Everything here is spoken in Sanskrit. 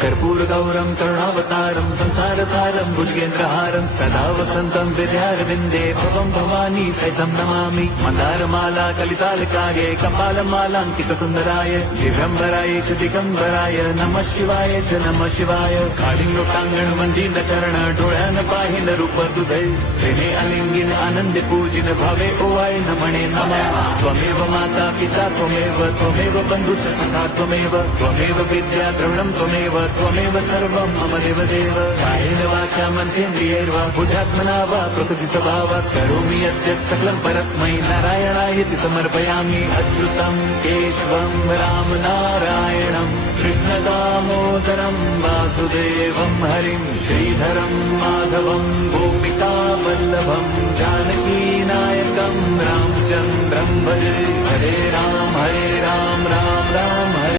कर्पूरगौरं करुणावतारं संसारसारं भुजगेन्द्रहारं सदा वसन्तं हृदयारविन्दे भवं भवानी सहितं नमामि। मन्दारमाला कलितालकाय कपालमालाङ्कितसुन्दराय दिगम्बराय च दिगम्बराय नमः शिवाय च नमः शिवाय। कालिङ्गोटाङ्गण मंदिर चरण डोळ्यान पाहिन रूप तुझे प्रेमे अलिंगिन आनंदे पूजिन भावे ओवाय नमणे नमः। त्वमेव माता पिता त्वमेव बन्धुश्च सखा त्वमेव विद्या द्रविणं त्वमेव सर्वं मम देवदेव। कायेन वाचा मनसेन्द्रियैर्वा बुद्ध्यात्मना वा प्रकृतिस्वभावात् करोमि यद्यत् सकलं परस्मै नारायणायेति समर्पयामि। अच्युतं केशवं राम नारायणं कृष्णदामोदरं वासुदेवं हरिं श्रीधरं माधवं गोपिका वल्लभं जानकीनायकं रामचन्द्रं भजे। हरे राम राम राम